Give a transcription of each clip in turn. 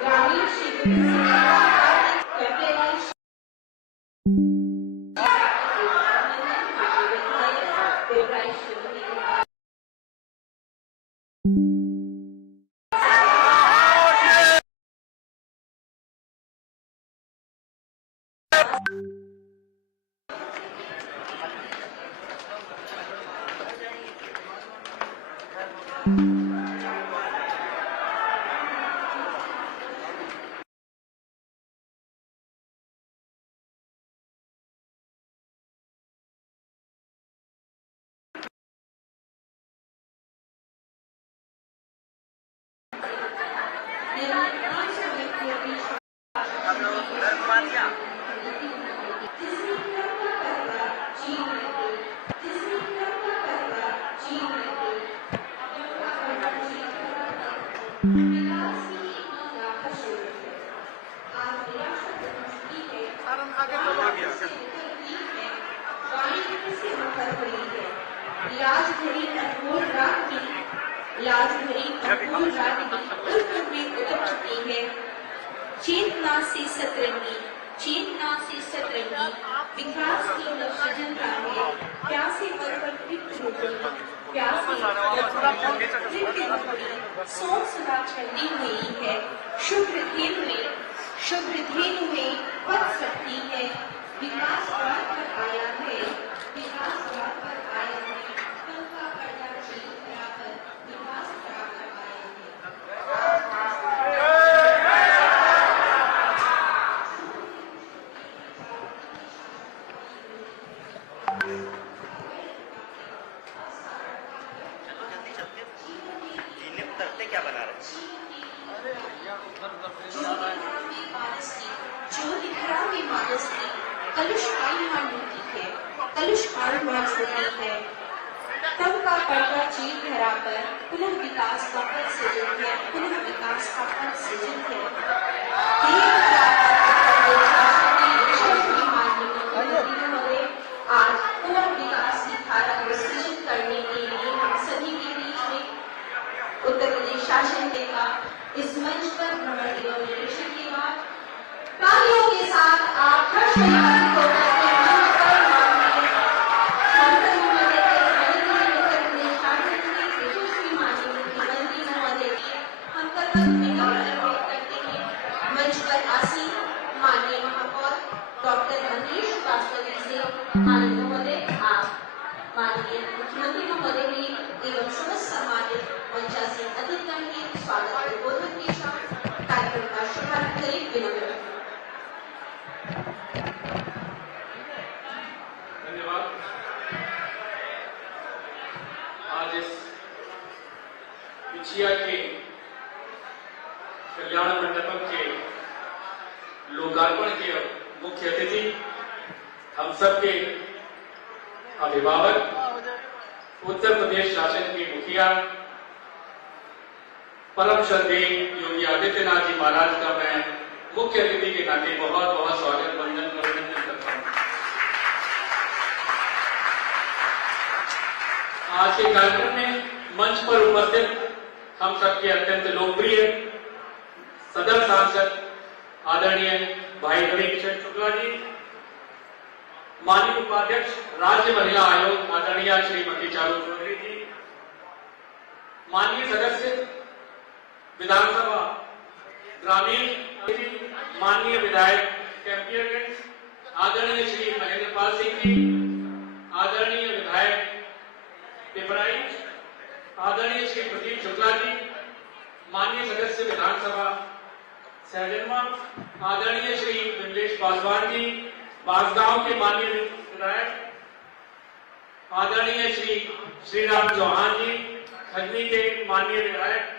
ग्रामीण क्षेत्र की शिक्षा चेतना से सतरंगी विकास की सृजन का है प्यासे पर सोच सुधा छंदी हुई है शुभ्र धेनु में पद सकती है विकास द्वार पर आया है विकास द्वार पर आया है पंखा पर्दा चीर बराबर विकास द्वार पर आया है। क्या बना रहे कलुष होती है तब का पर्दा चीर धरा पर पुनः विकास का पद सृजन है आज पुनः विकास की धारा को सृजन करने के लिए हम सभी के बीच में उत्तर प्रदेश शासन के का इस मंच पर भ्रमण एवं निरीक्षण के बाद तालियों के साथ आप हर्ष को करते मंच पर मंच पर आसीन माननीय महापौर डॉक्टर मनीष वास्तवी से माननीय महोदय आप माननीय मुख्यमंत्री महोदय ने एवं समस्त सम्मानित मंचासीन अतिथिगण के स्वागत उद्बोधन के साथ कार्यक्रम का शुभारंभ करें विनम्र। धन्यवाद। आज इस बिछिया के कल्याण मंडपम के लोकार्पण के मुख्य अतिथि हम सबके अभिभावक उत्तर प्रदेश शासन के मुखिया परम श्रद्धेय योगी आदित्यनाथ जी महाराज का मैं मुख्य अतिथि के नाते बहुत बहुत स्वागत वंदन अभिनंदन करता हूं। आज के कार्यक्रम में मंच पर उपस्थित हम सबके अत्यंत लोकप्रिय सदर सांसद आदरणीय भाई रवि किशन शुक्ला जी, माननीय उपाध्यक्ष राज्य महिला आयोग आदरणीय श्रीमती चारू चौधरी जी, माननीय सदस्य विधानसभा ग्रामीण माननीय विधायक कैंपियरगंज आदरणीय श्री महेंद्र पाल सिंह जी, आदरणीय विधायक पिपराइच आदरणीय श्री प्रदीप शुक्ला जी, माननीय सदस्य विधानसभा सहजनवा आदरणीय श्री विमलेश पासवान जी, बांसगांव के माननीय विधायक आदरणीय श्री श्रीराम चौहान जी, खजनी के माननीय विधायक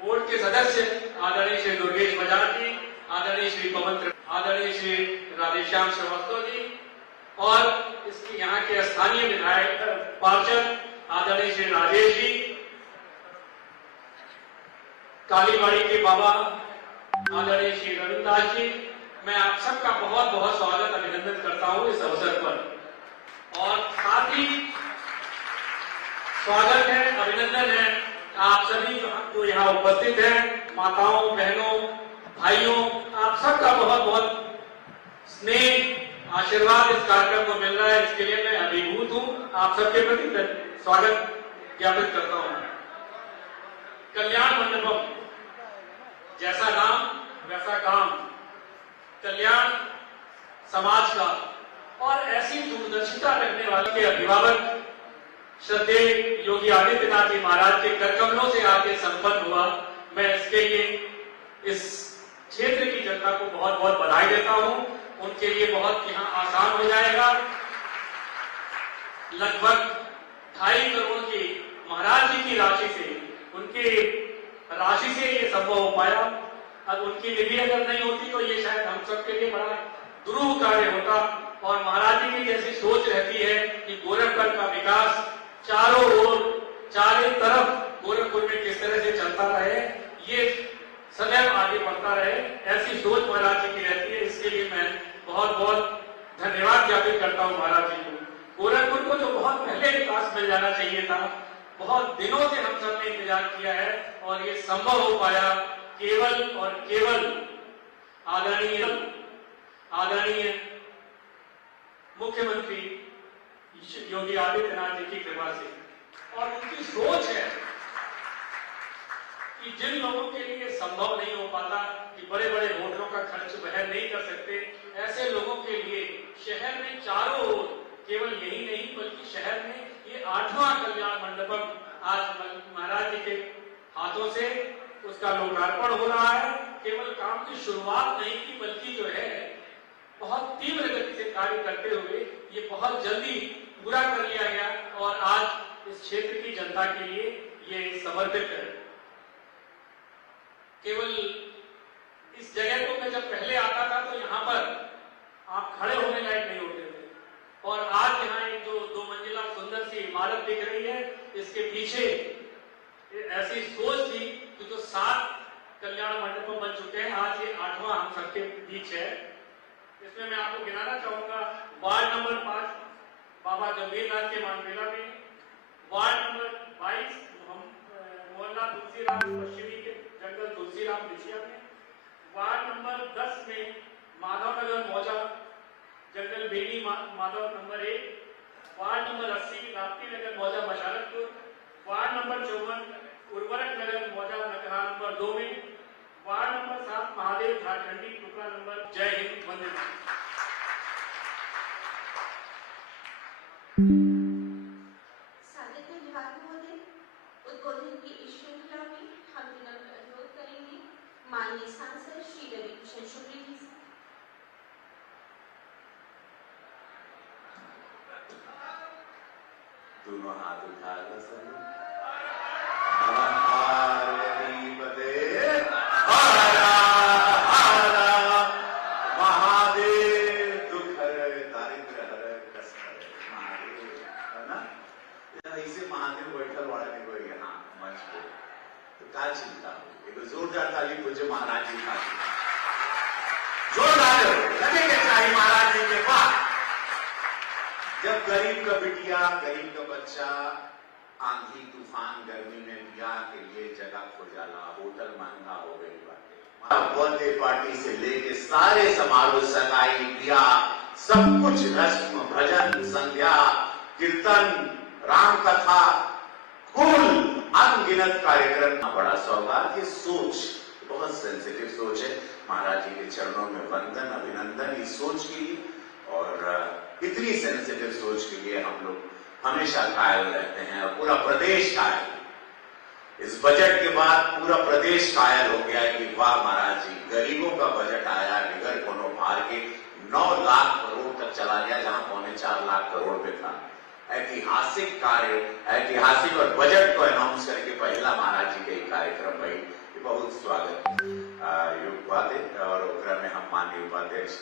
बोर्ड के सदस्य आदरणीय श्री दुर्गेश बजाज जी, आदरणीय श्री पवन आदरणीय श्री राधेश्याम श्रीवास्तव जी और इसके यहाँ के स्थानीय विधायक पार्षद आदरणीय श्री राजेश जी, कालीबाड़ी के बाबा आदरणीय श्री रविंद्रदास जी, मैं आप सबका बहुत बहुत स्वागत अभिनंदन करता हूं इस अवसर पर। और साथ ही स्वागत है, अभिनंदन है आप सभी जो यहाँ उपस्थित हैं, माताओं, बहनों, भाइयों, आप सबका बहुत बहुत स्नेह आशीर्वाद इस कार्यक्रम को मिल रहा है, इसके लिए मैं अभिभूत हूँ। आप सबके प्रति स्वागत ज्ञापित करता हूँ। कल्याण मंडपम, जैसा नाम वैसा काम, कल्याण समाज का और ऐसी दूरदर्शिता रखने वाले के अभिभावक श्रद्धेय योगी आदित्यनाथ जी महाराज के कर कमलों से आगे संपन्न हुआ। मैं इसके लिए इस क्षेत्र की जनता को बहुत बहुत बधाई देता हूं। उनके लिए बहुत यहाँ आसान हो जाएगा। लगभग 2.5 करोड़ की महाराज जी की राशि से, उनके राशि से ये संभव हो पाया। अब उनकी निधि अगर नहीं होती तो ये शायद हम सबके लिए बड़ा दुरूह कार्य होता। और महाराज जी की जैसी सोच रहती है कि गोरखपुर का विकास चारों ओर, चारों तरफ गोरखपुर में किस तरह से चलता रहे, ये सदैव आगे बढ़ता रहे, ऐसी सोच महाराज जी की रहती है। इसके लिए मैं बहुत बहुत धन्यवाद ज्ञापित करता हूँ महाराज जी को। गोरखपुर को जो बहुत पहले विकास मिल जाना चाहिए था, बहुत दिनों से हम सब ने इंतजार किया है और ये संभव हो पाया केवल और केवल आदरणीय मुख्यमंत्री योगी आदित्यनाथ जी की कृपा से। और उनकी सोच है कि जिन लोगों के लिए संभव नहीं हो पाता कि बड़े बड़े होटलों का खर्च वहन नहीं कर सकते, ऐसे लोगों के लिए शहर में चारों ओर, केवल यही नहीं बल्कि शहर में ये 8वां कल्याण मंडपम आज महाराज जी के हाथों से उसका लोकार्पण हो रहा है। केवल काम की शुरुआत नहीं की बल्कि जो है बहुत तीव्र गति से कार्य करते हुए ये बहुत जल्दी पूरा कर लिया गया और आज इस क्षेत्र की जनता के लिए ये समर्पित है। केवल इस जगह को मैं जब पहले आता था तो यहाँ पर आप खड़े होने लायक नहीं होते थे और आज यहाँ एक जो 2 मंजिला सुंदर सी इमारत दिख रही है, इसके पीछे ऐसी सोच थी कि जो 7 कल्याण मंडप बन चुके हैं, आज ये 8वां हम सबके बीच है। इसमें मैं आपको गिनाना चाहूंगा, वार्ड नंबर 5 बाबा गंभीरनाथ के मानवेला में, वार्ड नंबर 22 मोहल्ला तुलसीराम पश्चिमी के जंगल तुलसीराम ऋषिया में, वार्ड नंबर 10 में माधवनगर मौजा Jungle Beni Madhav number 1, ward number 80 Rapti Nagar मौजा मशारतपुर, वार्ड नंबर 54 उर्वरक नगर मौजा नकरा नंबर 2 में, वार्ड नंबर 7 महादेव झारखंडी टुकड़ा नंबर। जय हिंद, वंदे मातरम। साहित्य विभाग महोदय, उद्बोधन की इस श्रृंखला में हम विनम्र अनुरोध करेंगे माननीय सांसद श्री रवि किशन शुक्ल जी से। दोनों हाथ उठा लो सब। महादेव दुख हर दारिद्र हर कष्ट हर महादेव, है ना? ऐसे महादेव बैठल वाला ने कोई यहाँ मंच पे तो क्या चिंता हो। एक जोरदार ताली पूज्य महाराज जी का जोरदार लगेगा चाहिए महाराज जी के पास। जब गरीब का बिटिया, गरीब का बच्चा आंधी तूफान गर्मी में ब्याह के लिए जगह खोजाला, होटल महंगा हो गई बाटे, बर्थडे पार्टी से लेके सारे समारोह, सगाई, ब्याह, सब कुछ रस्म, भजन, संध्या, कीर्तन, राम कथा, कुल अनगिनत कार्यक्रम, बड़ा सौभाग्य। सोच बहुत सेंसिटिव सोच है। महाराज जी के चरणों में वंदन, अभिनंदन इस सोच के लिए। और इतनी सेंसिटिव सोच के लिए हम लोग हमेशा कायल रहते हैं और पूरा प्रदेश कायल। इस बजट के बाद पूरा प्रदेश कायल हो गया कि वाह महाराज जी, गरीबों का बजट आया बिगर कोनो भार के 9 लाख करोड़ तक चला गया, जहां 4.25 लाख करोड़ पे था। ऐतिहासिक कार्य, ऐतिहासिक और बजट को अनाउंस करके पहला महाराज जी के कार्यक्रम भाई बहुत स्वागत योग्य बात है। और ओकरा में हम माननीय उपाध्यक्ष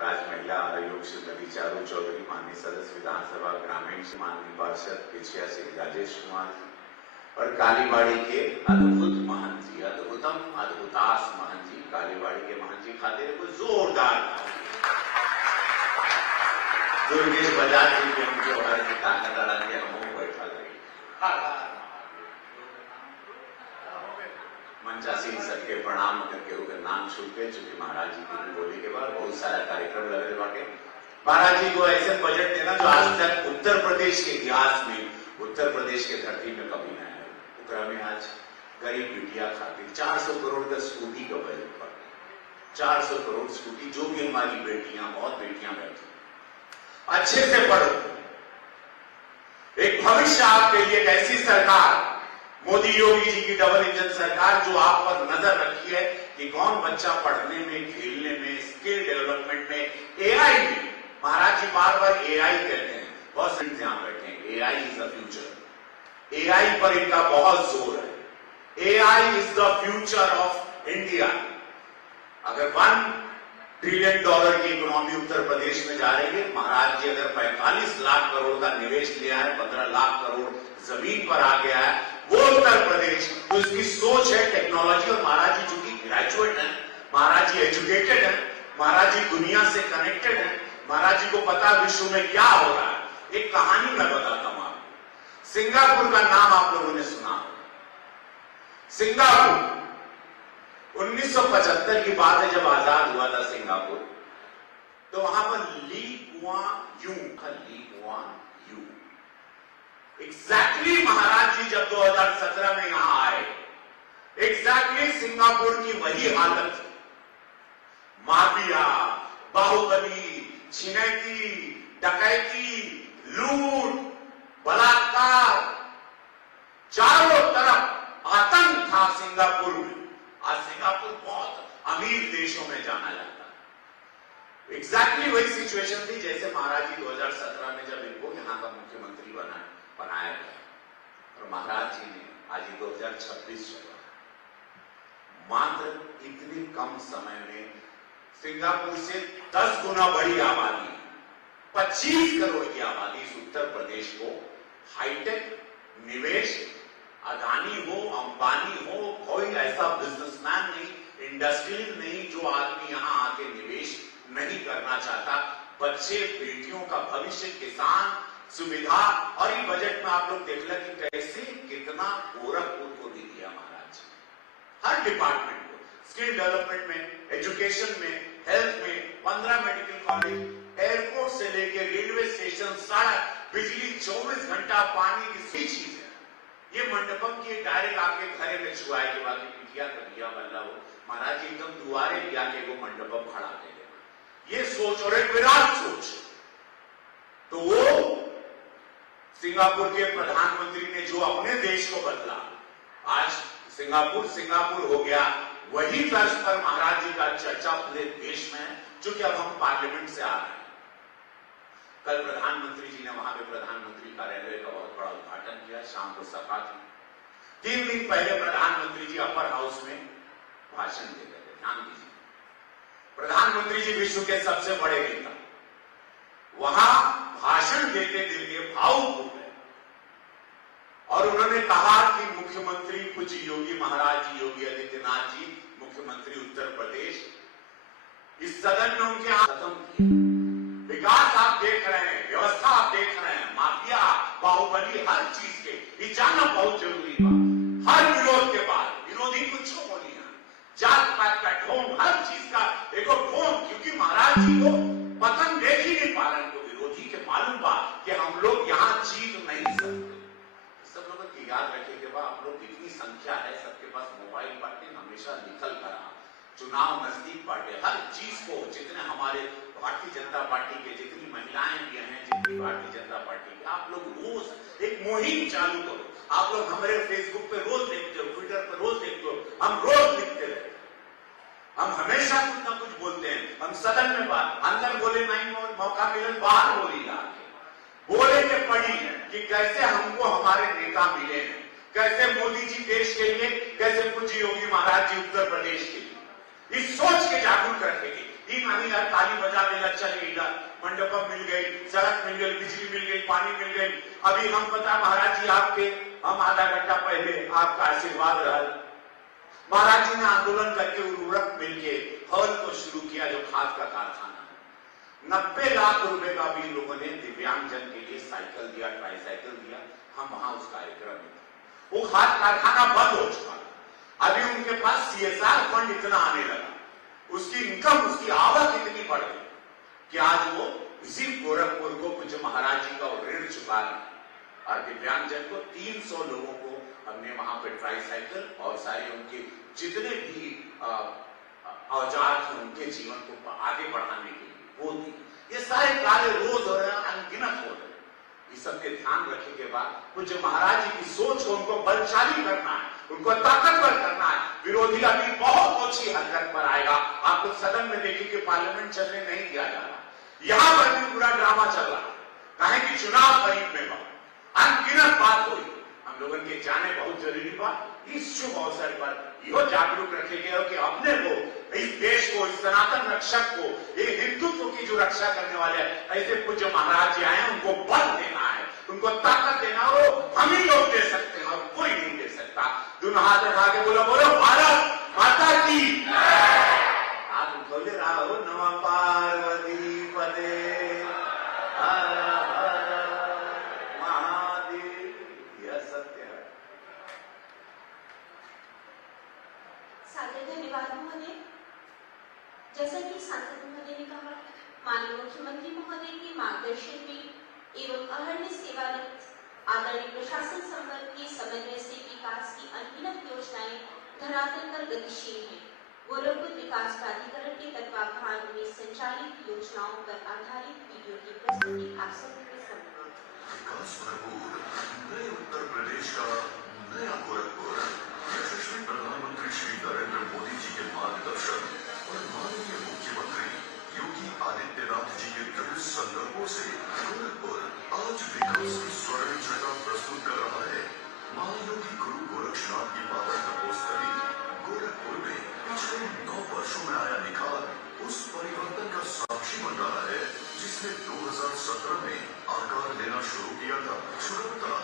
राज महिला आयोग श्रीमती चारू चौधरी, माननीय सदस्य विधानसभा ग्रामीण माननीय पार्षद पिछिया श्री राजेश कुमार जी और कालीबाड़ी के अद्भुत महंत जी, अद्भुतम अद्भुतास महंत जी, कालीबाड़ी के महंत जी खातिर को जोरदार दुर्गेश बजाज जी के उनके हर की ताकत अड़ा के हम बैठा रही। मंचासी सबके प्रणाम करके होकर नाम छूट के, चूंकि महाराज जी की बोली के बाद बहुत सारा कार्यक्रम लगे बाटे। महाराज जी को ऐसे बजट देना जो आज तक उत्तर प्रदेश के इतिहास में, उत्तर प्रदेश के धरती में कभी नहीं आया। उत्तरा में आज गरीब बिटिया खातिर 400 करोड़ का स्कूटी का बजट पड़ गया। 400 करोड़ स्कूटी, जो भी हमारी बेटियां, बहुत बेटियां बैठी, अच्छे से पढ़ो। एक भविष्य आपके लिए एक ऐसी सरकार, मोदी योगी जी की डबल इंजन सरकार, जो आप पर नजर रखी है कि कौन बच्चा पढ़ने में, खेलने में, स्किल डेवलपमेंट में, एआई में। महाराज जी बार बार एआई कहते हैं, बहुत से ध्यान रखें, AI is the future. AI पर इनका बहुत जोर है। AI is the future of India. अगर $1 ट्रिलियन की इकोनॉमी उत्तर प्रदेश में जा रही है, महाराज जी अगर 45 लाख करोड़ का निवेश लिया है, 15 लाख करोड़ जमीन पर आ गया है, वो उत्तर प्रदेश, तो इसकी सोच है टेक्नोलॉजी। और महाराज जी चूंकि ग्रेजुएट हैं, महाराज जी एजुकेटेड हैं, महाराज जी दुनिया से कनेक्टेड हैं, महाराज जी को पता विश्व में क्या हो रहा है। एक कहानी मैं बताता हूं आपको। सिंगापुर का नाम आप लोगों ने सुना होगा। सिंगापुर 1975 की बात है, जब आजाद हुआ था सिंगापुर, तो वहां पर ली कुआन यू एग्जैक्टली महाराज जी जब 2017 में यहां आए, एग्जैक्टली सिंगापुर की वही हालत थी। माफिया, बाहुबली, छिनैती, डकैती, लूट, बलात्कार, चारों तरफ आतंक था सिंगापुर में। आज सिंगापुर बहुत अमीर देशों में जाना जाता है। एग्जैक्टली वही सिचुएशन थी जैसे महाराज जी 2017 में जब इनको यहां का मुख्यमंत्री बनाया गया। और महाराज जी ने आज 2026 चला, मात्र इतने कम समय में सिंगापुर से 10 गुना बड़ी आबादी, 25 करोड़ की आबादी इस उत्तर प्रदेश को हाईटेक निवेश, अदानी हो, अंबानी हो, कोई ऐसा बिजनेसमैन नहीं, इंडस्ट्रियल नहीं जो आदमी यहां आके निवेश नहीं करना चाहता। बच्चे, बेटियों का भविष्य, किसान, सुविधा। और ये बजट में आप लोग देख लें कि कैसे कितना गोरखपुर को भी दिया महाराज, हर डिपार्टमेंट को, स्किल डेवलपमेंट में, एजुकेशन में, हेल्थ में, 15 मेडिकल कॉलेज, एयरपोर्ट से लेके रेलवे स्टेशन, सड़क, बिजली, 24 घंटा पानी की सभी चीज है। ये मंडपम की डायरेक्ट आपके घरे में छुआए के बाद पिटिया का दिया बल्ला हो, महाराज जी एकदम दुआरे लिया के वो मंडपम खड़ा कर देना, ये सोच और एक विराट सोच। तो वो सिंगापुर के प्रधानमंत्री ने जो अपने देश को बदला, आज सिंगापुर हो गया। वही तर्ज पर महाराज जी का चर्चा पूरे देश में है, क्योंकि अब हम पार्लियामेंट से आ रहे हैं। कल प्रधानमंत्री जी ने वहां पे प्रधानमंत्री कार्यालय का बहुत बड़ा उद्घाटन किया, शाम को सभा थी। 3 दिन पहले प्रधानमंत्री जी अपर हाउस में भाषण दे रहे थे। ध्यान दीजिए, प्रधानमंत्री जी विश्व के सबसे बड़े नेता वहां भाषण देते देते भावुक हो गए और उन्होंने कहा कि मुख्यमंत्री पूज्य योगी महाराज जी, योगी आदित्यनाथ जी, मुख्यमंत्री उत्तर प्रदेश, इस सदन में उनके हाथ खत्म किए। विकास आप देख रहे हैं, व्यवस्था आप देख रहे हैं, माफिया, बाहुबली, हर चीज के ये जानना बहुत जरूरी था। हर विरोध के बाद विरोधी कुछ बोलियां, जात पात का ढोंग, हर चीज का एक ढोंग, क्योंकि महाराज जी को पतन देख ही नहीं पा रहे, विरोधी के मालूम बात कि हम लोग यहाँ जीत नहीं सकते। सब लोगों की याद रखिएगा, आप लोग कितनी संख्या है, सबके पास मोबाइल बांटे, हमेशा निकल कर चुनाव नजदीक बांटे, हर चीज को, जितने हमारे भारतीय जनता पार्टी के जितनी महिलाएं भी हैं, जितनी भारतीय जनता पार्टी के, आप लोग रोज एक मुहिम चालू करो। आप लोग हमारे फेसबुक पे रोज देखते हो, ट्विटर पे रोज देखते हो, हम रोज लिखते रहते, हम हमेशा कुछ ना कुछ बोलते हैं। हम सदन में बात, अंदर बोले नहीं, मौका मिले बाहर बोली जाके बोले के पड़ी है कि कैसे हमको हमारे नेता मिले हैं, कैसे मोदी जी देश के लिए, कैसे पूज्य योगी महाराज जी उत्तर प्रदेश के लिए, इस सोच के जागरूक रखेंगे। तीन महीने यार ताली बजाने लग चलेगा, मंडपम मिल गई, सड़क मिल गई, बिजली मिल गई, पानी मिल गई। अभी हम पता महाराज जी आपके, हम आधा घंटा पहले आपका आशीर्वाद रहा, महाराज जी ने आंदोलन करके उर्वरक मिलके हॉल को शुरू किया, जो खाद का कारखाना है। 90 लाख रुपए का भी लोगों ने दिव्यांगजन के लिए साइकिल दिया, ट्राईसाइकिल दिया। हम वहां उस कार्यक्रम में, वो खाद कारखाना बंद हो चुका था, अभी उनके पास CSR फंड इतना आने लगा, उसकी इनकम, उसकी आवक इतनी बढ़ गई कि आज वो इसी गोरखपुर को पूज्य महाराज जी का ऋण चुका रहे हैं। और दिव्यांगजन को 300 लोगों को हमने वहां पे ट्राईसाइकिल और सारे उनके जितने भी औजार थे उनके जीवन को आगे बढ़ाने के लिए वो दी। ये सारे कार्य रोज हो रहे हैं, अनगिनत हो रहे हैं। इस सब के ध्यान रखने के बाद पूज्य महाराज जी की सोच को उनको बलशाली करना है, उनको ताकतवर करना है। विरोधी अभी बहुत ओछी हरकत पर आएगा। आप लोग सदन में देखिए कि पार्लियामेंट चलने नहीं दिया जा रहा, यहां पर भी पूरा ड्रामा चल रहा है। कहे कि चुनाव करीब में हो, अनगिनत बात हुई। हम लोगों के जाने बहुत जरूरी बात, इस शुभ अवसर पर यो जागरूक रखे गए हो कि अपने को, इस देश को, इस सनातन रक्षक को, ये हिंदुत्व की जो रक्षा करने वाले हैं, ऐसे पूज्य महाराज जी आए, उनको बल देना है, उनको ताकत देना हो। हम ही लोग दे सकते हैं और कोई नहीं दे सकता। दोनों हाथ उठा के बोलो भारत माता की। हाथ उठोले रहा हो, नमः पार्वती पदे हर हर महादेव। यह सत्य है। सादर धन्यवाद महोदय। जैसा कि सांसद महोदय ने कहा, माननीय मुख्यमंत्री महोदय के मार्गदर्शन में एवं अहर्निश सेवारत आदरणीय प्रशासन संवर्ग के समन्वय से विकास की अनगिनत योजनाएं धरातल पर गतिशील है। गोरखपुर विकास प्राधिकरण के तत्वावधान में संचालित योजनाओं पर आधारित वीडियो की प्रस्तुति आप सभी के सामने। विकास भरपूर नए उत्तर प्रदेश का नया गोरखपुर यशस्वी प्रधानमंत्री श्री नरेंद्र मोदी जी के मार्गदर्शन और माननीय मुख्यमंत्री योगी आदित्यनाथ जी के दृढ़ संकल्पों से गोरखपुर आज विकास की स्वर्ण जगह प्रस्तुत कर रहा है। महायोगी गुरु गोरक्षनाथ की पावन तपोस्थली गोरखपुर में पिछले 9 वर्षों में आया निखार उस परिवर्तन का साक्षी बन रहा है जिसने 2017 में आकार लेना शुरू किया था। सुरक्षा,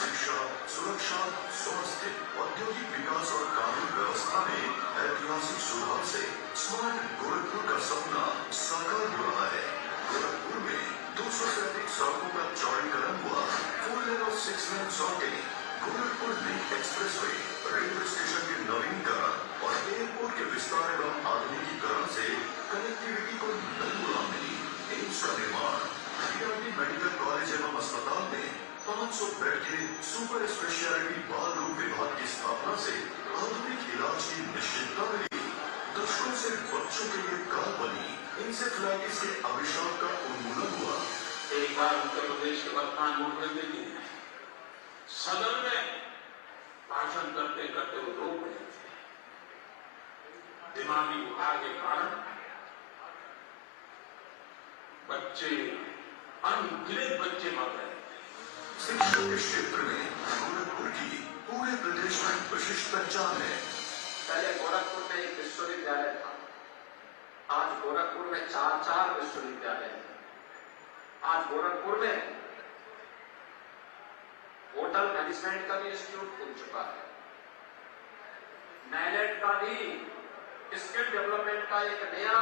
शिक्षा, सुरक्षा, स्वास्थ्य, औद्योगिक विकास और कानून व्यवस्था में ऐतिहासिक सुधार से स्मार्ट गोरखपुर का सपना साकार हो रहा है। गोरखपुर में 200 से अधिक सड़कों का चौड़ीकरण हुआ, 4 लेन और 6 लेन सड़कें, Gorakhpur link expressway, railway station के नवीनीकरण और एयरपोर्ट के विस्तार एवं आधुनिकीकरण से कनेक्टिविटी को नई उड़ान मिली। एम्स का निर्माण, बीआरडी मेडिकल कॉलेज एवं अस्पताल में 500 बेड के सुपर स्पेशलिटी बाल रोग विभाग की स्थापना से आधुनिक इलाज की निश्चितता मिली। दशकों से बच्चों के लिए कार बनी, इंसेफ्लाइटिस के अभिशाप का उन्मूलन हुआ। एक बार उत्तर प्रदेश के वर्तमान मुख्यमंत्री जी सदन में भाषण करते करते वो रो पड़े थे। दिमागी बुखार के कारण बच्चे, अनगिनत बच्चे मर रहे थे। शिक्षा के क्षेत्र में गोरखपुर की पूरे प्रदेश में विशिष्ट पहचान है। पहले गोरखपुर में एक विश्वविद्यालय था, आज गोरखपुर में 4 विश्वविद्यालय हैं। आज गोरखपुर में होटल मैनेजमेंट का भी इंस्टीट्यूट खुल चुका है। नाइलेट का भी स्किल डेवलपमेंट का एक नया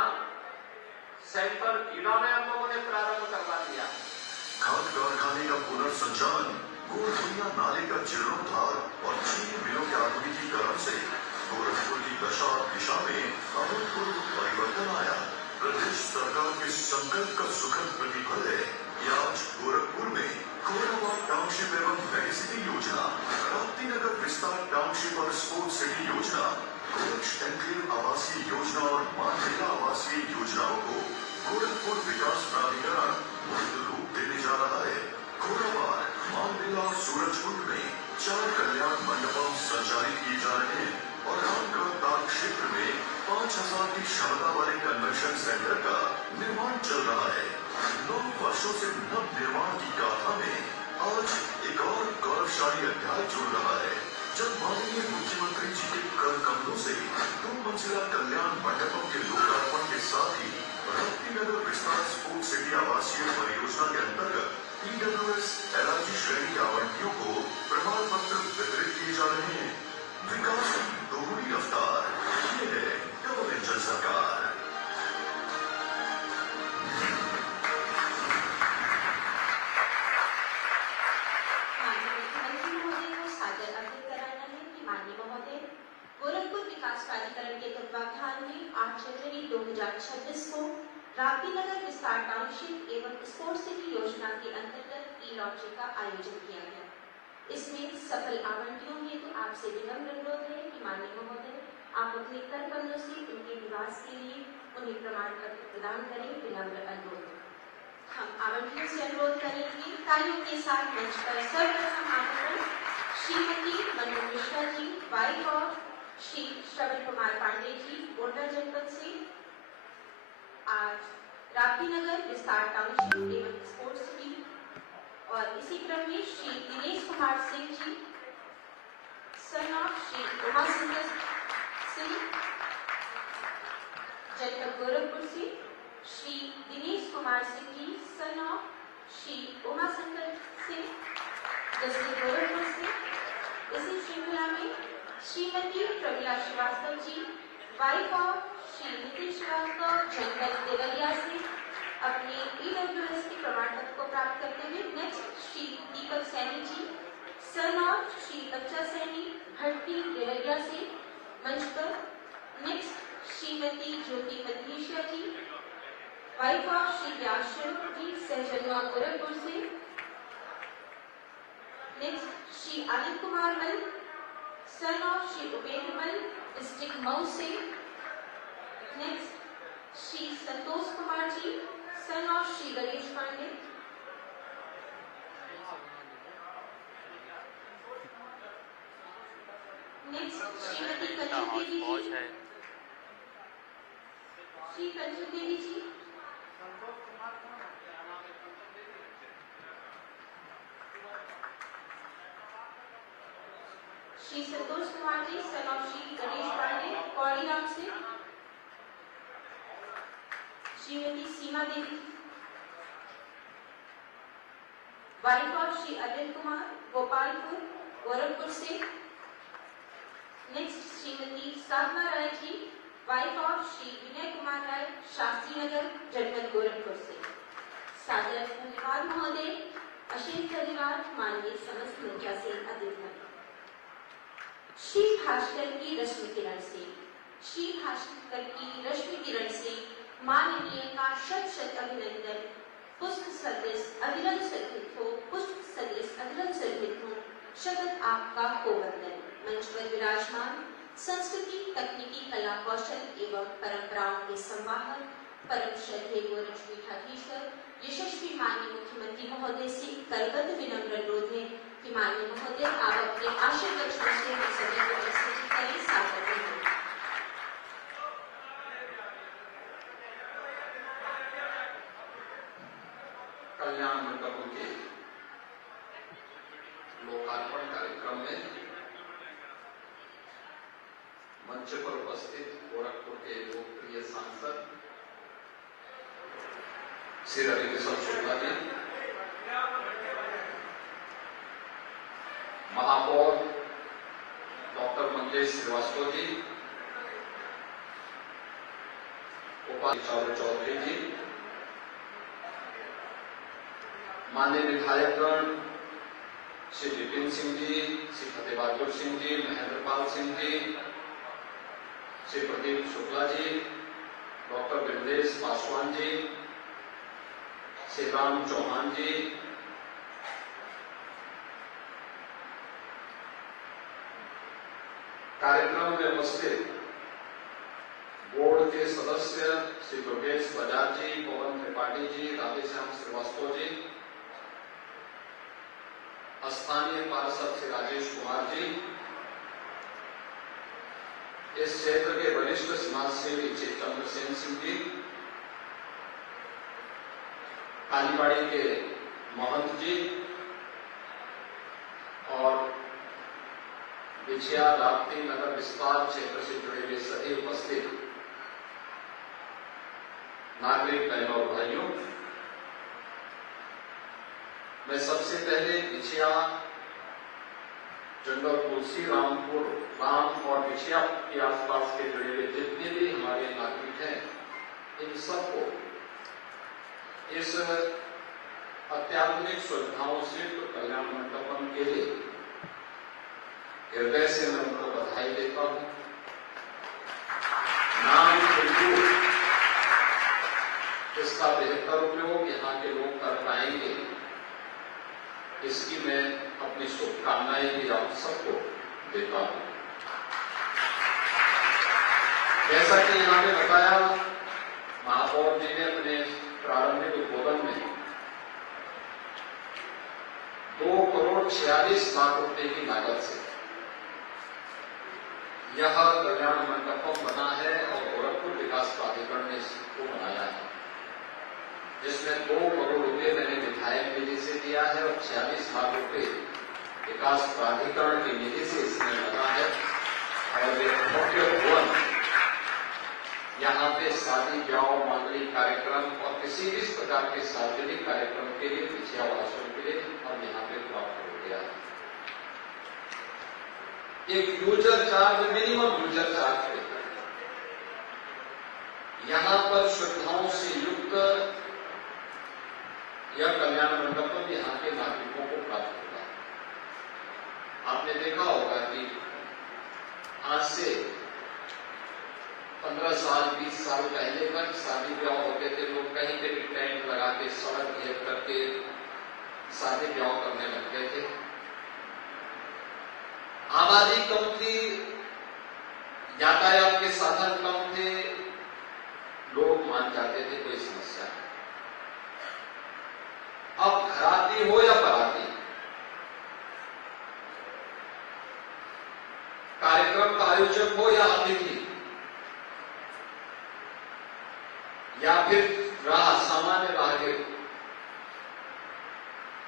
सेंटर गीला में हम लोगों ने प्रारंभ करवा दिया। खाद कारखाने का पुनर्संचालन, गोरखपुरिया नाले का जीर्णोद्धार और चीनी मिलों के आधुनिकीकरण से गोरखपुर की दशा और दिशा में अभूतपूर्व परिवर्तन आया। प्रदेश सरकार के संकल्प का सुखद प्रतिफल है कि आज गोरखपुर में कोराबाग टाउनशिप एवं मेडिसिटी योजना, राप्तीनगर विस्तार टाउनशिप और स्पोर्ट्स सिटी योजना, गोरक्ष एनक्लेव आवासीय योजना और मानरेगा आवासीय योजनाओं को गोरखपुर विकास प्राधिकरण मूर्त रूप देने जा रहा है। कोराबाग, मानरेगा और सूरजकुंड में 4 कल्याण मंडपम संचालित किए जा रहे हैं और रामगढ़ ताल क्षेत्र में 5000 की क्षमता वाले कन्वेंशन सेंटर का निर्माण चल रहा है। 9 वर्षों से नव निर्माण की गाथा में आज एक और गौरवशाली अध्याय जुड़ रहा है, जब माननीय मुख्यमंत्री जी के कर कमलों से 2 मंजिला कल्याण मंडपम के लोकार्पण के साथ ही राप्तीनगर विस्तार स्पोर्ट्स सिटी आवासीय परियोजना के अंतर्गत EWS LRG श्रेणी के आवंटियों को प्रमाण पत्र वितरित किए जा रहे हैं। विकास की दोगुनी रफ्तार, ये है डबल इंजन सरकार। माननीय मुख्यमंत्री महोदय को सादर अवगत कराना है कि माननीय महोदय राप्ती नगर विस्तार टाउनशिप एवं स्पोर्ट्स सिटी योजना के अंतर्गत ई लॉटरी का आयोजन किया गया। इसमें सफल आवंटियों हेतु आपसे विनम्र अनुरोध है कि माननीय महोदय आप अपने कर कमलों से उनके निवास के लिए उन्हें प्रमाण पत्र प्रदान करें। विनम्र अनुरोध। हम आवंटियों से अनुरोध करेंगे तालियों के साथ मंच पर सर्वप्रथम आमंत्रण श्रीमती मनु मिश्रा जी, वाइफ ऑफ श्री श्रवण कुमार पांडे जी, गोंडा जनपद से। आज राप्ती नगर विस्तार टाउनशिप एवं स्पोर्ट्स सिटी और इसी क्रम में श्री दिनेश कुमार सिंह जी, सन ऑफ श्री उमाशंकर सिंह, जनपद गोरखपुर से। Shri Dinesh Kumar Singh ji, son of Shri Umashankar Singh, district Gorakhpur से। इसी श्रृंखला में श्रीमती प्रमिला श्रीवास्तव जी, वाइफ ऑफ श्री नितिन श्रीवास्तव, जनपद देवरिया से, अपने EWS के प्रमाण पत्र को प्राप्त करते हुए। Next Shri Deepak Saini ji, son of Shri Bachcha Saini, Bhatti Deoria से, मंच पर। Next Shrimati Jyoti Madheshiya ji, wife of Shri Vyaschandra ji, Sahjanwa Gorakhpur से। नेक्स्ट श्री अनिल कुमार मल, सन ऑफ श्री उपेंद्र मल, डिस्ट्रिक्ट मऊ से। Next Shri Santosh Kumar ji, son of Shri Ganesh Pande. Next Shrimati Kanchan Devi ji, Shri Kanchan Devi ji, Shri Santosh Kumar ji, son of Shri Ganesh Pande, Kauriram से। श्रीमती सीमा देवी, वाइफ ऑफ श्री अनिल कुमार, गोपालपुर गोरखपुर से। Next Shrimati Sadhana Rai ji, wife of Shri Vinay Kumar Rai, Shastri Nagar, जनपद गोरखपुर से। सादर धन्यवाद महोदय, अशेष धन्यवाद माननीय समस्त मंचा से अतिथि। श्री भास्कर की रश्मि किरण से, श्री भास्कर की रश्मि किरण से माननीय का शत शत अभिनंदन। पुष्प सदृश अविरल सर्वित हो, पुष्प सदृश अविरल सर्वित हो, शतत आपका हो वंदन। मंच पर विराजमान संस्कृति, तकनीकी, कला, कौशल एवं परंपराओं के संवाहक परम श्रद्धेय गोरक्ष पीठाधीश्वर यशस्वी माननीय मुख्यमंत्री महोदय से करबद्ध विनम्र अनुरोध है कि माननीय महोदय आप अपने आशीर्वचनों से हम सभी को प्रस्तुत करें। सादर हैं। कल्याण मंडपों के लोकार्पण कार्यक्रम में मंच पर उपस्थित गोरखपुर के लोकप्रिय सांसद श्री रविकिशन शुक्ला जी, महापौर डॉक्टर मंजेश श्रीवास्तव जी, उपाध्यक्ष चौधरी जी, माननीय विधायकगण श्री विपिन सिंह जी, श्री फतेहबहादुर सिंह जी, महेंद्रपाल सिंह जी, श्री प्रदीप शुक्ला जी, डॉक्टर बिमलेश पासवान जी, श्री राम चौहान जी, कार्यक्रम में उपस्थित बोर्ड के सदस्य श्री दुर्गेश बजाज जी, पवन त्रिपाठी जी, राधेश्याम श्रीवास्तव जी, स्थानीय पार्षद श्री राजेश कुमार जी, इस क्षेत्र के वरिष्ठ समाज सेवी श्री चंद्रसेन सिंह जी, कालीबाड़ी के महंत जी और बिछिया राप्ती नगर विस्तार क्षेत्र से जुड़े हुए सभी उपस्थित नागरिक बहनों और भाइयों, मैं सबसे पहले बिछिया जंगल तुलसी रामपुर राम और बिछिया के आसपास के जुड़े हुए जितने भी हमारे नागरिक हैं, इन सबको इस अत्याधुनिक सुविधाओं से कल्याण मंडपम के लिए हृदय से मैं उनको बधाई देता हूं। नाम इस इसका बेहतर उपयोग यहाँ के लोग कर पाएंगे, इसकी मैं अपनी शुभकामनाएं भी आप सबको देता हूं। जैसा कि यहाँ पे बताया महापौर जी ने अपने प्रारंभिक उद्बोधन में 2,46,00,000 रुपए की लागत से यह कल्याण मंडपम बना है और गोरखपुर विकास प्राधिकरण ने इसको बनाया है, जिसमें 2 करोड़ रुपए मैंने विधायक निधि से दिया है और 46 लाख रुपए विकास प्राधिकरण की निधि से इसमें लगा है। और मुख्य भवन यहाँ पे शादी ब्याह मांगलिक कार्यक्रम और किसी भी प्रकार के सार्वजनिक कार्यक्रम के लिए पिछड़ा आवासों के लिए हम यहाँ पे प्राप्त हो गया है। एक user charge, minimum user charge देकर यहाँ पर सुविधाओं से युक्त यह कल्याण मंडपम यहाँ के नागरिकों को प्राप्त होगा। आपने देखा होगा कि आज से 15 साल 20 साल पहले तक शादी ब्याह होते थे, लोग कहीं पे भी टेंट लगा के सड़क घेर करके शादी ब्याह करने लगते थे। आबादी कम थी, यातायात के साधन कम थे, लोग मान जाते थे कोई समस्या नहीं। अब घराती हो या बराती, कार्यक्रम का आयोजक हो या अतिथि या फिर सामान्य राहगीर,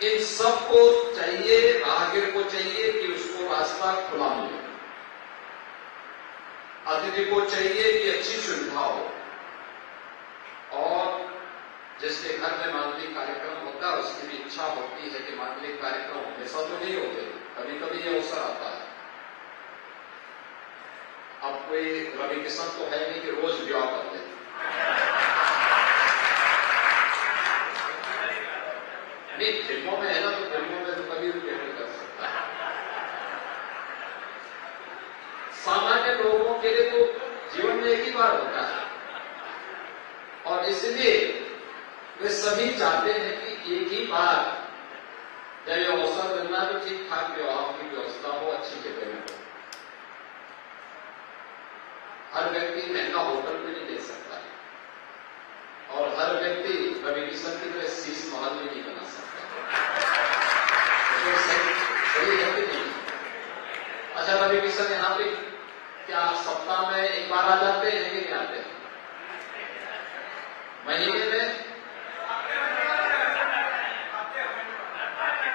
इन सबको चाहिए, राहगीर को चाहिए कि उसको रास्ता खुला मिले, अतिथि को चाहिए कि अच्छी सुविधा हो, और जिसके घर में मांगलिक कार्यक्रम होता है उसकी भी इच्छा होती है कि मांगलिक कार्यक्रम हमेशा तो नहीं होते, कभी कभी ये अवसर आता है। अब कोई रवि किशन तो है नहीं कि रोज ब्याह कर ले, नहीं फिल्मों में है ना, तो फिल्मों में तो कभी भी नहीं कर सकता। सामान्य लोगों के लिए तो जीवन में एक ही बार होता है, और इसलिए वे सभी चाहते हैं कि एक ही बार जब यह अवसर मिलना तो ठीक ठाक विवाह की व्यवस्था हो, अच्छी जगह में हो। हर व्यक्ति महंगा होटल भी नहीं दे सकता, और हर व्यक्ति रवि किशन की तरह शीश महल भी नहीं बना सकता। तो सही है कि नहीं? अच्छा, रवि किशन यहाँ पे क्या सप्ताह में एक बार आ जाते हैं कि नहीं आते हैं? महीने में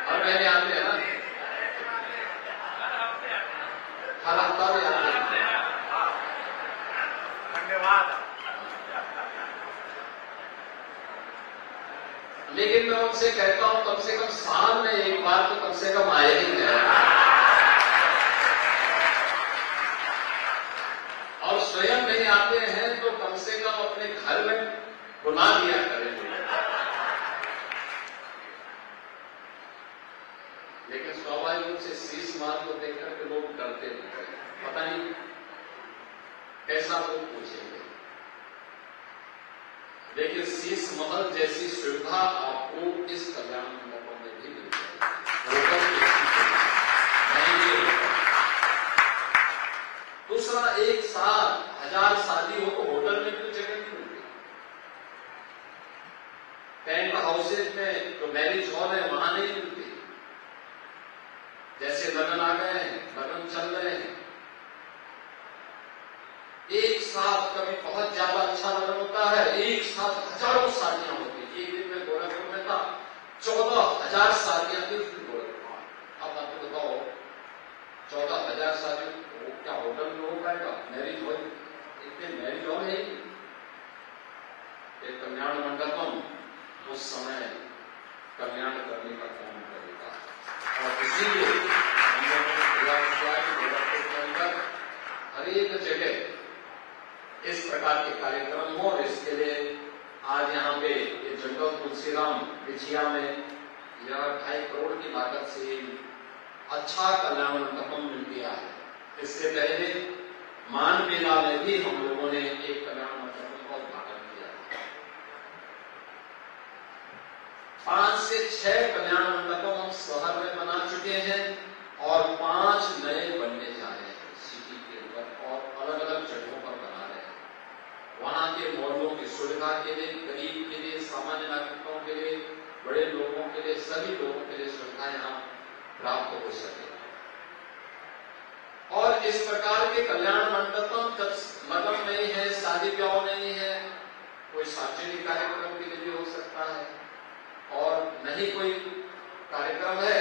हर महीने आते हैं ना, हर हफ्ता में आते हैं। धन्यवाद। लेकिन मैं उनसे कहता हूं कम से कम साल में एक बार तो कम से कम आए ही है, और स्वयं नहीं आते हैं तो कम से कम अपने घर में बुला दिया करें। लेकिन स्वाभाविक रूप से शीश महल को देख करके लोग डरते हैं, पता नहीं कैसा लोग पूछेंगे। लेकिन शीश महल जैसी सुविधा आपको इस कल्याण मंडपम में भी मिल जाएगी। दूसरा, एक साथ 1000 शादी हो तो होटल में तो जगह नहीं मिलती। टेंट हाउसेज में तो मैरिज हॉल है, वहां नहीं मिलती। जैसे लगन आ गए हैं, लगन चल रहे हैं, एक साथ कभी बहुत ज्यादा अच्छा लगन होता है, एक साथ हजारों शादियां होती है। एक दिन में गोरखपुर में था, 14,000 शादियां थी उस दिन गोरखपुर। अब आपको बताओ 14,000 शादी क्या होटल में हो पाएगा? मैरिज हॉल, इतने मैरिज हॉल है। एक कल्याण मंडपम उस समय कल्याण करने का काम करेगा, और इसीलिए हम लोगों ने प्रयास किया कि गोरखपुर के अंदर हर एक जगह इस प्रकार के कार्यक्रम हो। और इसके लिए आज यहाँ पे ये जंगल तुलसीराम बिछिया में यह 2.5 करोड़ की लागत से अच्छा कल्याण मंडपम मिल गया है। इससे पहले मान मेला में भी हम लोगों ने एक कल्याण मंडपम का उद्घाटन किया। सार्वजनिक कार्यक्रम के लिए भी हो सकता है, और नहीं कोई कार्यक्रम है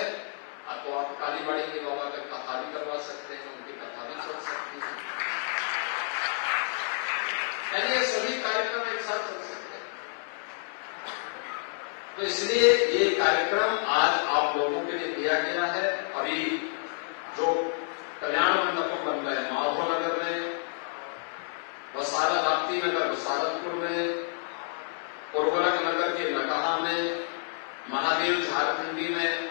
तो आप कालीबाड़ी के बाबा का कथा भी करवा सकते हैं, उनकी कथा भी चल सकती है। यानी ये सभी कार्यक्रम एक साथ चल सकते हैं। तो इसलिए ये कार्यक्रम आज आप लोगों के लिए दिया गया है। अभी जो कल्याण मंडप बन रहे हैं माधोनगर में, वसारत आपती नगर वसारतपुर में, उर्वरक नगर के नकहा में, महादेव झारखंडी में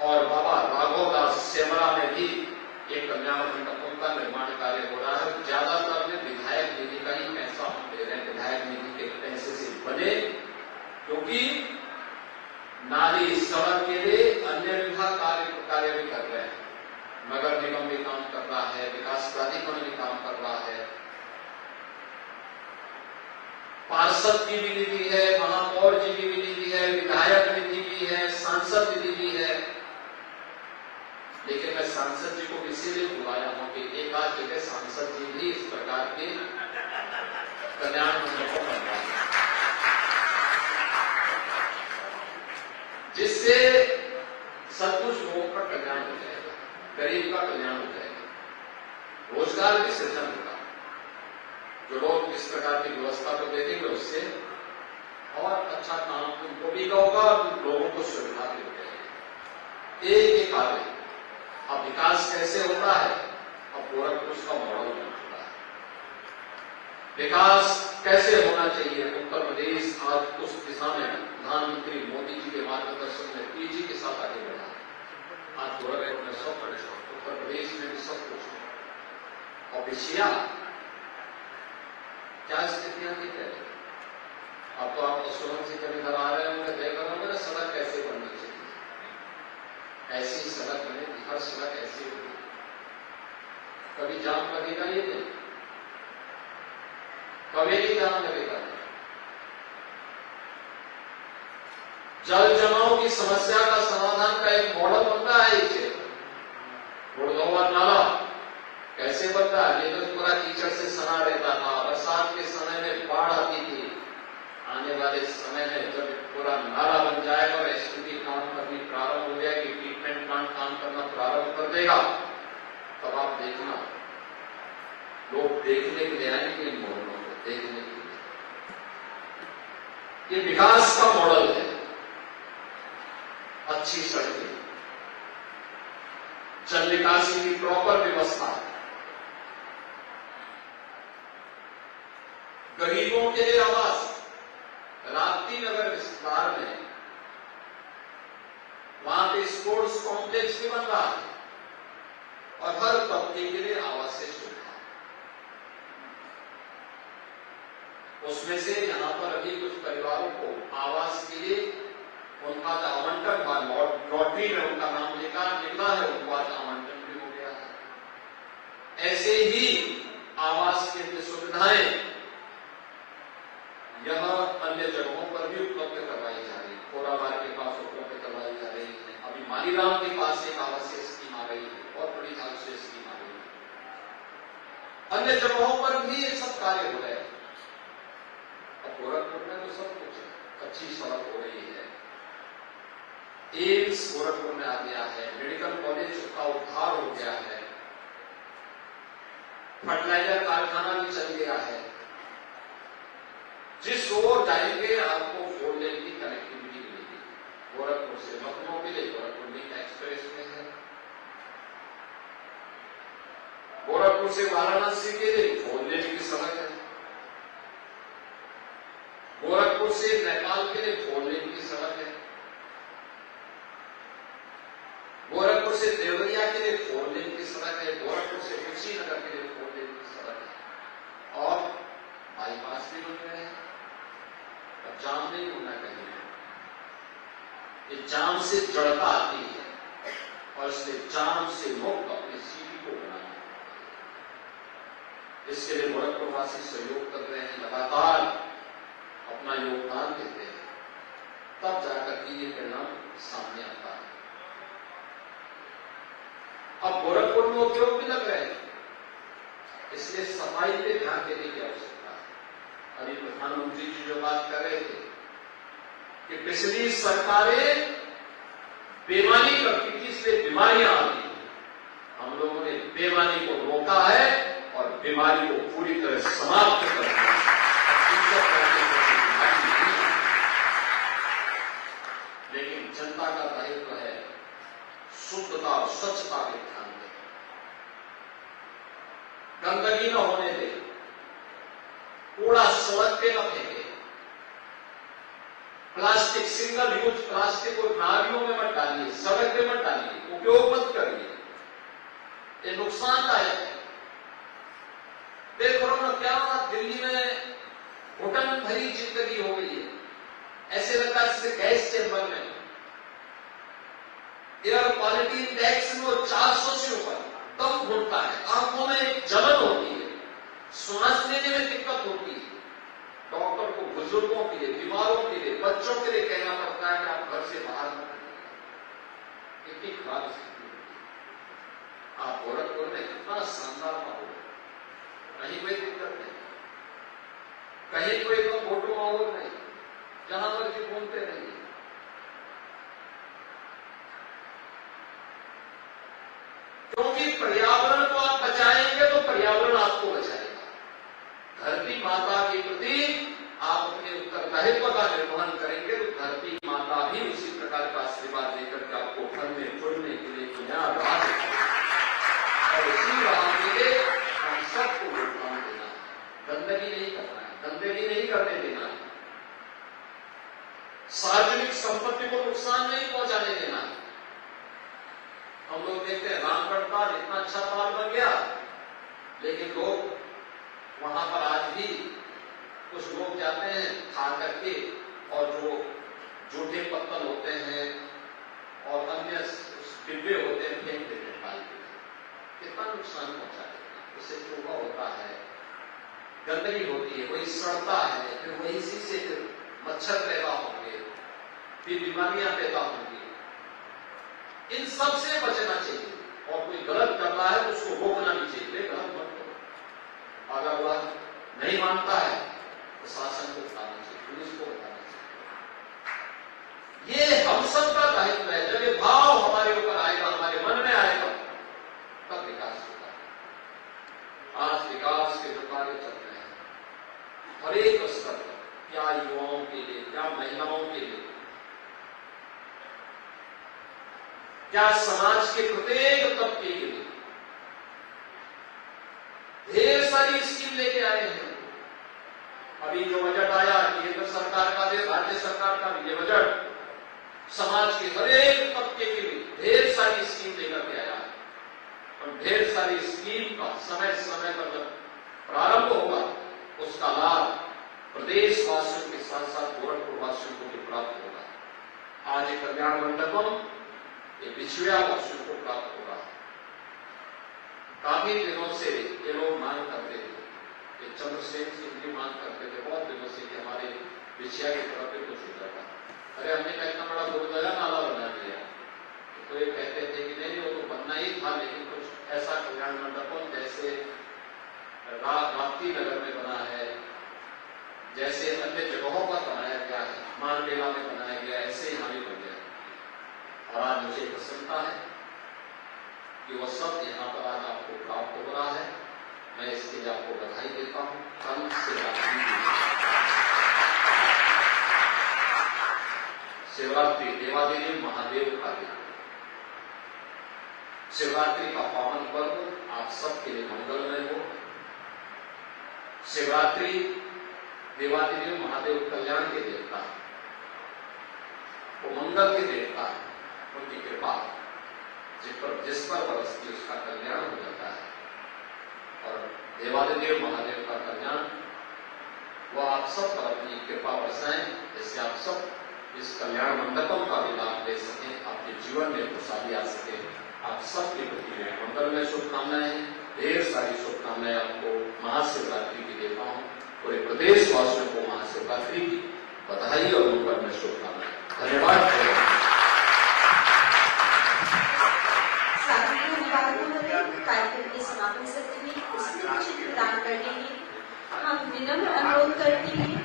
और बाबा राघव दास सेमरा में भी एक कल्याण मंडपों का निर्माण कार्य हो रहा है। ज्यादातर में विधायक निधि का ही पैसा हम दे रहे हैं, विधायक निधि के पैसे से बने, क्योंकि नाली सड़क के लिए अन्य विभाग कार्य भी कर रहे हैं। नगर निगम भी काम कर रहा है, विकास प्राधिकरण भी काम कर रहा है, पार्षद की भी निधि है, महापौर जी की भी निधि है, विधायक निधि भी है, सांसद निधि भी है। लेकिन मैं सांसद जी को इसीलिए बुलाया हूं कि एक आध जगह सांसद जी भी इस प्रकार के कल्याण मंडपों बन रहे हैं, जिससे सचमुच लोगों का कल्याण हो जाएगा, गरीब का कल्याण हो जाएगा, रोजगार भी सृजन होगा। जो लोग इस प्रकार की व्यवस्था को देखेंगे उससे और अच्छा काम उनको भी होगा और लोगों को सुविधा भी हो जाएगी। एक कार्य अब विकास कैसे होता है, अब गोरखपुर उसका मॉडल बन चुका है। विकास कैसे होना चाहिए, उत्तर प्रदेश आज उस दिशा में प्रधानमंत्री मोदी जी के मार्गदर्शन में तेजी के साथ आगे बढ़ा है। आज गोरखपुर में सब कुछ, उत्तर प्रदेश में भी सब कुछ है। और पिछिया क्या स्थितियां थी पहले, अब तो आप असुरन से कभी इधर आ रहे होंगे, देख रहे होंगे ना सड़क कैसे बननी चाहिए, ऐसी सड़क बनेगी, हर सड़क ऐसी होगी, कभी जाम लगेगा ये नहीं, कभी नहीं जाम लगेगा। जल जमाव की समस्या का समाधान का एक मॉडल बनता है ये क्षेत्र। गुड़गांव नाला कैसे बनता है, ये तो पूरा कीचड़ से सना रहता था, बरसात के समय में बाढ़ आती थी। आने वाले समय में जब पूरा नाला बन जाएगा और एसटीपी काम करनी प्रारंभ हो जाएगी, ट्रीटमेंट प्लांट काम करना प्रारंभ कर देगा, तब आप देखना लोग देखने के लिए आएंगे इन मॉडलों को देखने के लिए। ये विकास का मॉडल है। अच्छी सड़कें, जल निकासी की प्रॉपर व्यवस्था, गरीबों के लिए आवास। राप्ती नगर विस्तार में वहां पे स्पोर्ट्स कॉम्प्लेक्स भी बन रहा है और हर तबके के लिए आवासीय सुविधा। उसमें से यहां पर अभी कुछ परिवारों को आवास के लिए उनका जो आवंटन हुआ, लॉटरी में उनका नाम निकला है, उनको आज आवंटन भी हो गया है। ऐसे ही आवास की सुविधाएं यह अन्य जगहों पर भी उपलब्ध करवाई जा रही है। कोराबार के पास उपलब्ध करवाई जा रही है, अभी मालीराम के पास एक आवासीय स्कीम आ रही है, बहुत बड़ी आवासीय स्कीम आ रही है। अन्य जगहों पर भी ये सब कार्य हो रहे हैं। अब गोरखपुर में तो सब कुछ है, अच्छी सड़क हो रही है, एम्स गोरखपुर में आ गया है, मेडिकल कॉलेज का उद्धार हो गया है, फर्टिलाइजर कारखाना भी चल गया है। जिस ओर जाएंगे आपको 4 लेन की कनेक्टिविटी मिलेगी। गोरखपुर से लखनऊ के लिए गोरखपुर लिंक एक्सप्रेस में है, गोरखपुर से वाराणसी के लिए 4 लेन की सड़क है, गोरखपुर से नेपाल के लिए 4 लेन की सड़क है, गोरखपुर से देवरिया के लिए 4 लेन की सड़क है, गोरखपुर से कुशीनगर के लिए 4 लेन की सड़क है और बाईपास भी बन रहे हैं। अब जाम नहीं होना कहीं, ये जाम से जड़ता आती है और इसलिए जाम से मुक्त अपनी सिटी को बनाना। इसके लिए गोरखपुर वासी सहयोग कर रहे हैं, लगातार अपना योगदान देते हैं, तब जाकर के ये परिणाम सामने आता है। अब गोरखपुर में उद्योग भी लग रहे हैं, इसलिए सफाई पे ध्यान देने की आवश्यकता है। अभी प्रधानमंत्री जी जो बात कर रहे थे कि पिछली सरकारें बेईमानी करती थी इसलिए बीमारियां आती थी, हम लोगों ने बेईमानी को रोका है और बीमारी को पूरी तरह समाप्त कर दिया। लेकिन जनता का दायित्व है शुद्धता और स्वच्छता पे ध्यान दें, गंदगी न होने दे, कूड़ा सड़क पे न फेंके, प्लास्टिक सिंगल यूज प्लास्टिक को नालियों में मत डालिए, सड़क पे मत डालिए, उपयोग मत करिए, ये नुकसानदायक है। देख रहा हूं क्या दिल्ली में घुटन भरी जिंदगी हो गई है, ऐसे लगता है जैसे गैस चेंबर में एयर क्वालिटी इंडेक्स में वो 400 से ऊपर दम घुटता है, आंखों में एक जलन होती है, सांस लेने में दिक्कत होती है। डॉक्टर को बुजुर्गों के लिए, बीमारों के लिए, बच्चों के लिए कहना पड़ता है कि आप घर से बाहर मत निकलिए। इतनी खराब स्थिति होती है। आप गोरखपुर में कितना शानदार माहौल, कहीं कोई दिक्कत नहीं, कहीं कोई एकदम फोटो माहौल नहीं, जहां मर्जी घूमते रहिए। क्योंकि पर्यावरण को आप बचाएंगे तो पर्यावरण आपको बचाएगा। धरती माता के प्रति आप अपने उत्तरदायित्व का निर्वहन करेंगे तो धरती माता भी उसी प्रकार का आशीर्वाद देकर के आपको फलने फूलने के लिए बुनियाद राह दिखाएगी। और इसी राह के लिए हम सबको योगदान देना है, गंदगी नहीं करना है, गंदगी नहीं करने देना है, सार्वजनिक संपत्ति को नुकसान नहीं पहुंचाने देना है। हम लोग देखते हैं रामगढ़ पार इतना अच्छा पार बन गया, लेकिन लोग वहां पर आज भी कुछ लोग जाते हैं खा करके और जो जूठे पत्तल होते हैं और अन्य डिब्बे होते हैं फेंक देते हैं पानी में, कितना नुकसान पहुंचा देते हैं। उससे चूहा होता है, गंदगी होती है, वही सड़ता है, फिर वही इसी से फिर मच्छर पैदा होंगे, फिर बीमारियां पैदा होंगी। इन सब से बचना चाहिए और कोई गलत कर रहा है तो उसको रोकना भी चाहिए, गलत मत करो। अगर वह नहीं मानता है तो शासन को बताना चाहिए, पुलिस को बताना चाहिए। ये हम सब का दायित्व है। जब ये भाव हमारे ऊपर आएगा, हमारे मन में आएगा, तब विकास होगा। आज विकास के जो कार्य चल रहे हैं हर एक स्तर पर, क्या युवाओं के लिए, क्या महिलाओं के लिए, क्या समाज के प्रत्येक तबके के लिए ढेर सारी स्कीम लेके आए हैं। अभी जो बजट आया केंद्र सरकार का, राज्य सरकार का भी, ये बजट समाज के हर एक तबके के लिए ढेर सारी स्कीम लेकर के आया है। और ढेर सारी स्कीम का समय समय पर जब प्रारंभ होगा उसका लाभ प्रदेशवासियों के साथ साथ गोरखपुर वासियों को भी प्राप्त होगा। आज एक कल्याण मंडपम ये बिछुआ वासियों को प्राप्त होगा। काफी दिनों से ये लोग मांग करते थे, ये चंद्रसेन सिंह जी मांग करते थे बहुत दिनों से कि हमारे बिछिया की तरफ पे कुछ हो जाएगा। अरे हमने कहा इतना बड़ा गुरुद्वारा नाला बना दिया, तो ये कहते थे कि नहीं वो तो बनना ही था, लेकिन कुछ ऐसा कल्याण मंडपम जैसे राप्ती नगर में बना है, जैसे अन्य जगहों पर बनाया गया है, मानमेला में बनाया गया, ऐसे यहाँ भी बन गया। और आज मुझे प्रसन्नता है कि वह सब यहाँ पर आज आपको प्राप्त हो रहा है। मैं इसके लिए आपको बधाई देता हूँ। कल शिवरात्रि देवादेवी महादेव का दिन, शिवरात्रि का पावन पर्व आप सबके लिए मंगलमय हो। शिवरात्रि देवादेवी महादेव कल्याण के देवता है, वो मंगल के देवता है, उनकी कृपा जिस पर बरसती उसका कल्याण हो जाता है। और देवादिदेव महादेव का कल्याण वो आप सब पर अपनी कृपा बरसाएं, जिससे आप सब इस कल्याण मंडपम का भी लाभ ले सकें, आपके जीवन में खुशहाली आ सके। आप सबके प्रति मैं मंगलमय शुभकामनाएं, ढेर सारी शुभकामनाएं आपको महाशिवरात्रि की देता हूँ। पूरे प्रदेशवासियों को महाशिवरात्रि की बधाई और मंगलमय शुभकामनाएं। धन्यवाद। कार्यक्रम के समापन सत्र में पुष्प प्रदान करने में हम विनम्र अनुरोध करते हैं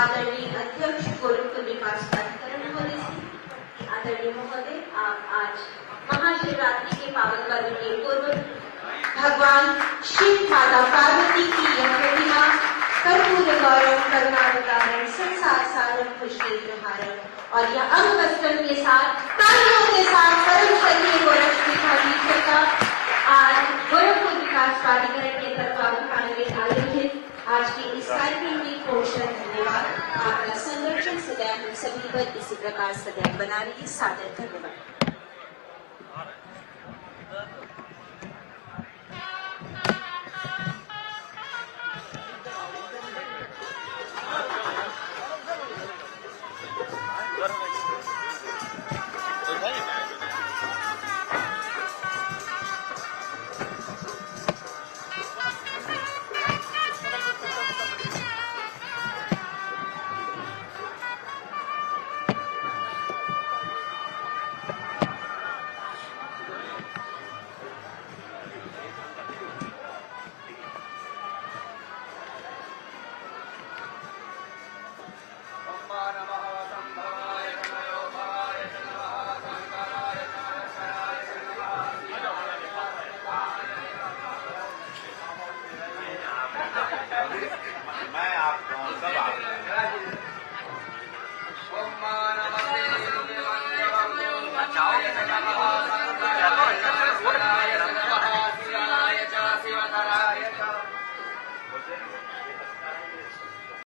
आदरणीय अध्यक्ष गोरखपुर विकास प्राधिकरण महोदय से कि आदरणीय महोदय आप आज महाशिवरात्रि के पावन पर्व के पूर्व भगवान शिव माता पार्वती की यह प्रतिमा कर्पूर गौरव करुणावतारण संसार सारम खुशकेंद्र हारम और यह अंग वस्त्रम के साथ तालियों के साथ परम श्रद्धेय गोरखपुर का आज गोरखपुर विकास प्राधिकरण के तत्वावधान में आयोजित आज के इस कार्यक्रम में पोषण धन्यवाद। आपका संरक्षण सदैव हम सभी पर इसी प्रकार सदैव बना रही। सादर धन्यवाद।